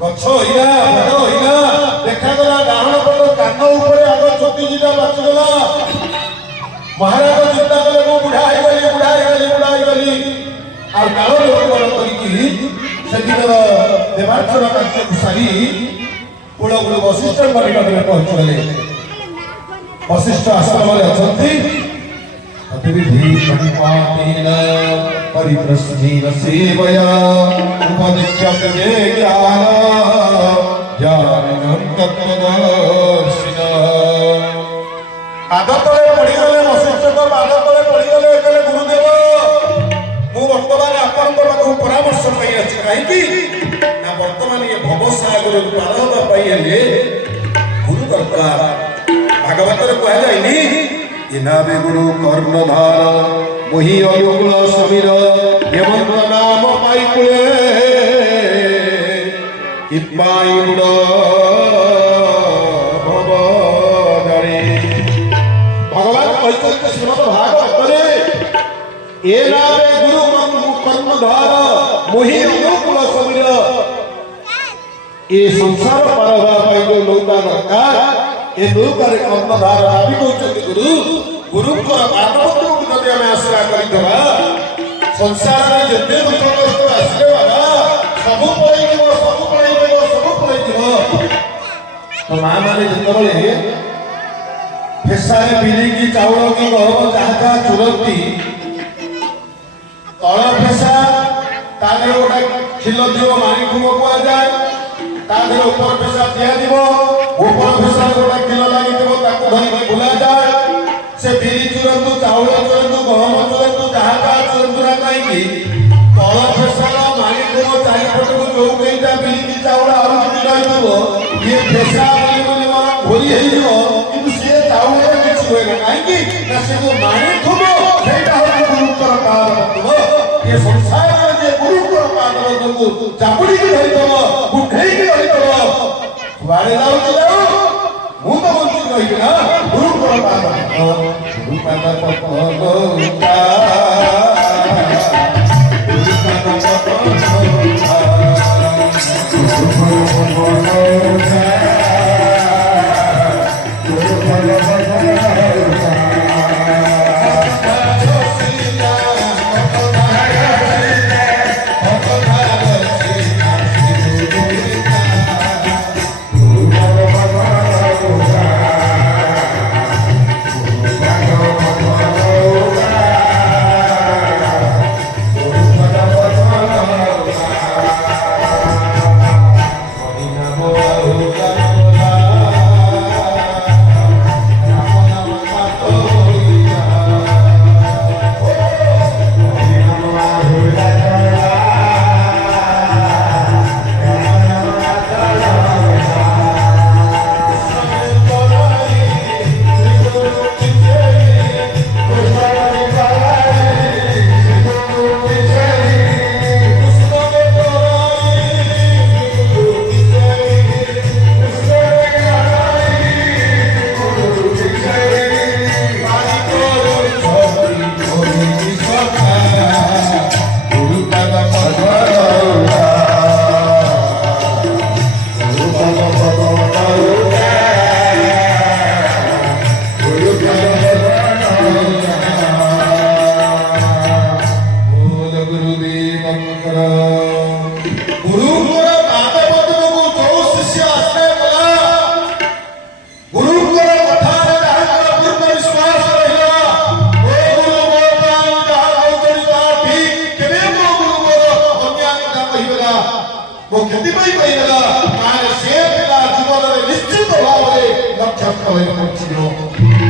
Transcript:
ଗଛ ହଇଲା ବଡ଼ ହଇଲା ଦେଖାଗଲା ଡାହାଣ ପଟ କାନ ଉପରେ ଆଗ ଚୋଟିଜିଟା ବାଚିଗଲା। ମହାରାଜ ଚିନ୍ତା କଲେ ମୁଁ ବୁଢା ହେଇଗଲି ଆଉ କାଳ ଲୋକଗଣ କରିକି ସେଦିନର ଦେବାର୍ଚ୍ଚନ କାର୍ଯ୍ୟକୁ ସାରି କୂଳଗୁରୁ ବଶିଷ୍ଠଙ୍କ ନିକଟରେ ପହଞ୍ଚିଗଲେ। ବଶିଷ୍ଠ ଆଶ୍ରମରେ ଅଛନ୍ତି। अतिविधि संपातेन परिप्रश्नेन सेवया उपदिश्यते ज्ञानं तत्त्वदर्शिनः। पादतले पड़ीगले वशिष्ठ पाद तले पड़ीगले कहले गुरुदेव मु वर्तमान आपनक पाखु परामर्श पाई अछि काहेकि ना वर्तमान ये भवसागर पार होबा पाई हेले गुरु दरकार भागवत रे कहला जायनी इनावे गुरु कर्णधार मोहि अनुकूल समीर हेमंत नाम पाई कुले इपाई गुण भव जाने। भगवान कहते श्रीमद् भागवत रे ए नावे गुरु कर्णधार मोहि अनुकूल समीर ए संसार पार होबा पाई जो नौका दरकार ए नौकार कर्णधार आदि कहते गुरु गुरुଙ୍କର ବାଦବକୁ ଯଦି ଆମେ ଆଶ୍ରା କରିଦେବା ସଂସାରରେ ଯେତେ ଦୁଃଖ କଷ୍ଟ ଆସିଲେ ବାବା ସବୁ ପଳେଇଯିବ ତ ମା ମାନେ ଯେତେବେଳେ ଫେସାରେ ବିରିକି ଚାଉଳ କି ଗହମ ଯାହା ଯାହା ଚୁରନ୍ତି ତଳ ଫେସା ତା ଦେହରେ ଗୋଟେ ଖିଲ ଥିବ ମାଣି ଖୁମ କୁହାଯାଏ ତା ଦେହରେ ଉପର ଫେସା ଦିଆଯିବ ଉପର ଫେସାରେ ଗୋଟେ ଖିଲ ଲାଗିଥିବ ତାକୁ ଧରିକି ବୁଲାଯାଏ। से बिरी चुरंतु चाउल चुरंतु गहम चुरंतु जहाँ जहाँ चुरंतु ना कहीं तल फेसार मालिक चारिपट को जो कईटा बिरी की चाउल आउट रही ये फेसा बोली भोरी कि सी चाउल किसी हुए ना कहीं से जो मालिक थोड़ा गुरुतर पाद ये संसार में गुरुतर पाद को चापुड़ी की धरदब गुठे की धरदब बाड़े जाऊ ମୁଁ ତ ବଞ୍ଚି ରହିବି ନା ଗୁରୁଙ୍କର ପାଦ ଗୁରୁ ପାଦ ପଦ୍ମଲୋକା ଗୁରୁ ପାଦ ପଦ୍ମଲୋକା से जीवन निश्चित भाव में लक्ष्य